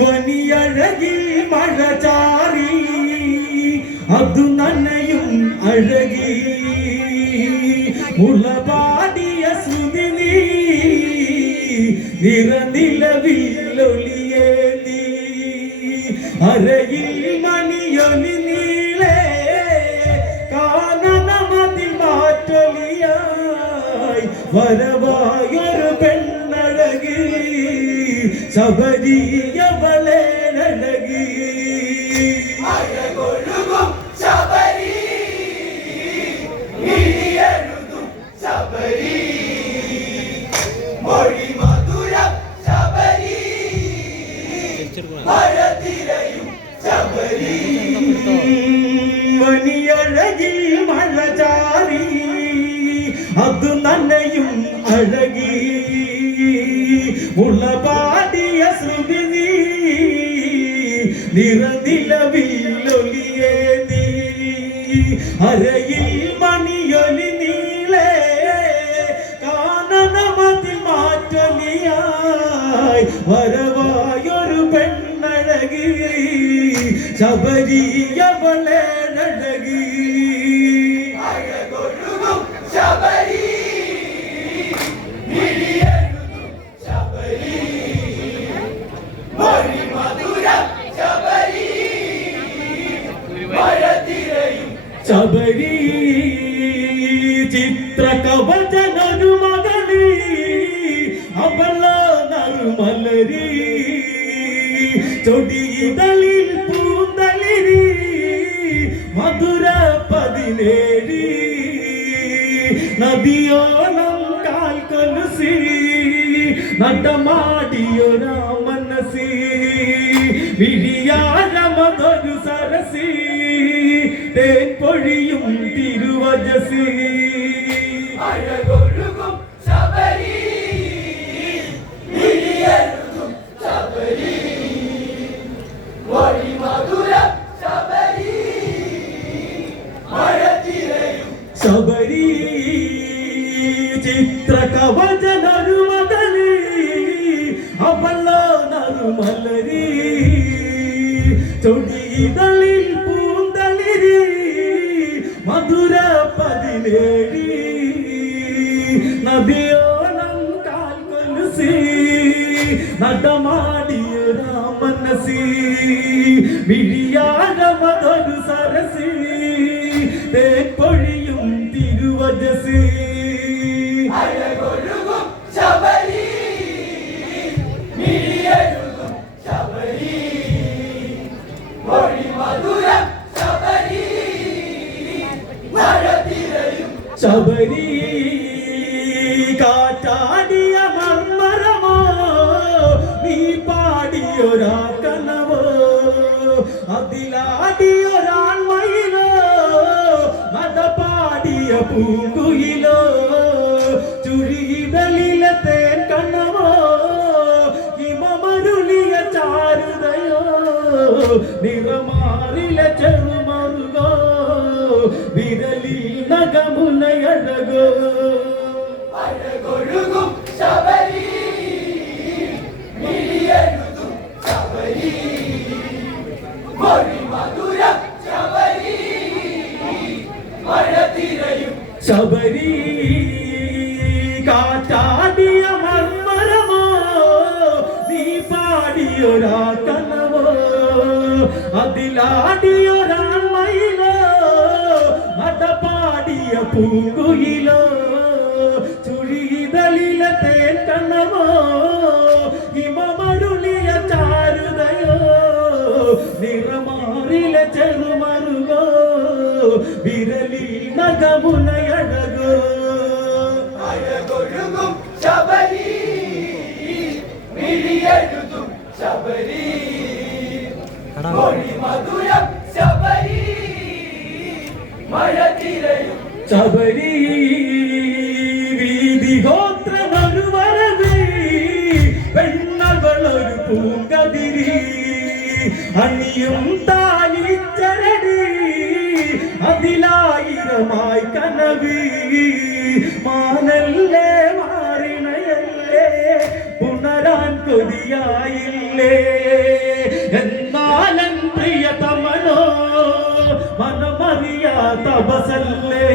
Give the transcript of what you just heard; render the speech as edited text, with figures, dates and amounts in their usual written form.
വനിയഴകി മഴ ചാറി അതു നനയും അഴകി മുളപാടിയ ശ്രുതി നീ നിറനിലവിലൊളിയേ നീ അരയിൽ മണിയൊലി നീളേ കാനനമതിൽ മാറ്റൊലിയായി വരവായൊരു പെണ്ണഴകി ശബരിയവളെ അഴകി അഴകൊഴുകും ശബരി ഇനിയെഴുതും ശബരി മൊഴി മധുരം ശബരി മഴതിരയും ശബരി വനിയഴകിൽ മഴ ചാറി അത് നനയും അഴകി മുളപാടിയ ശ്രുതി നീ നിറനിലവിലൊലിയേ നീ അരയിൽ മണിയൊലി നീളേ കാനനമതിൽ മാറ്റൊലിയായി വരവായൊരു പെണ്ണഴകി ശബരിയവളെ അഴകി അഴകൊഴുകും ശബരി ശബരി ചിത്രകവചനൊരു മകളി അവള നറുമലരി ചൊടിയിതളിൽ പൂന്തളിരി മധുര 17 നദിയോളം കാൽ കൊലുസി നടമാടിയൊരാ മനസി വിരിയാഴമതൊരു സരസി തേൻ പൊഴിയും തിരുവജസി അഴകൊഴുകും ശബരി ഇനിയെഴുതും ശബരി മൊഴി മധുരം ശബരി മഴതിരയും ശബരി ചിത്രകവചനൊരു മകളി അവള നറുമലരി ചൊടിയിതളിൽ പൂന്തളിരി മധുര 17 നദിയോളം കാൽ കൊലുസി നടമാടിയൊരാ മനസി വിഴിയാഴമതൊരു സരസി തേൻ പൊഴിയും തിരുവജസി അഴകൊഴുകും ശബരി ഇനിയെഴുതും ശബരി മൊഴി മധുരം ശബരി മഴതിരയും ശബരി കാറ്റാടിയ മർമരമോ നീ പാടിയൊരാ കനവോ അതിലാടിയൊരാൺമയിലോ നടപാടിയ പൂങ്കുയിലോ ചുഴിയിടലിലെ തേൻ കണ്ണവോ ഹിമമരുളിയ ചാരുതയോ നിറമാറിലെ ചെറുമറുകോ വിരലിൽ നഖമുനയഴകോ അഴകൊഴുകും ശബരി ഇനിയെഴുതും ശബരി മൊഴി മധുരം ശബരി മഴതിരയും ശബരി കാറ്റാടിയ മർമരമോ നീ പാടിയൊരാ കനവോ അതിലാടിയൊരാൺമയിലോ നടപാടിയ പൂങ്കുയിലോ ചുഴിയിതളിലെ തേൻ കണ്ണവോ ഹിമമരുളിയ ചാരുതയോ നിറമാറിലെ ചെറുമറുകോ വിരലിൽ നഖമുനയഴകോ അഴകൊഴുകും ശബരി ഇനിയെഴുതും ശബരി മൊഴി മധുരം ശബരി മഴതിരയും ശബരി വീതിഹോത്ര അണിയും താലിച്ചരടി അതിലായിരമായി കനവി മാനല്ലേ മാറിണയല്ലേ പുണരാൻ കൊതിയായില്ലേ എന്നാലൻ പ്രിയതമനോ മനമറിയാ തപസല്ലേ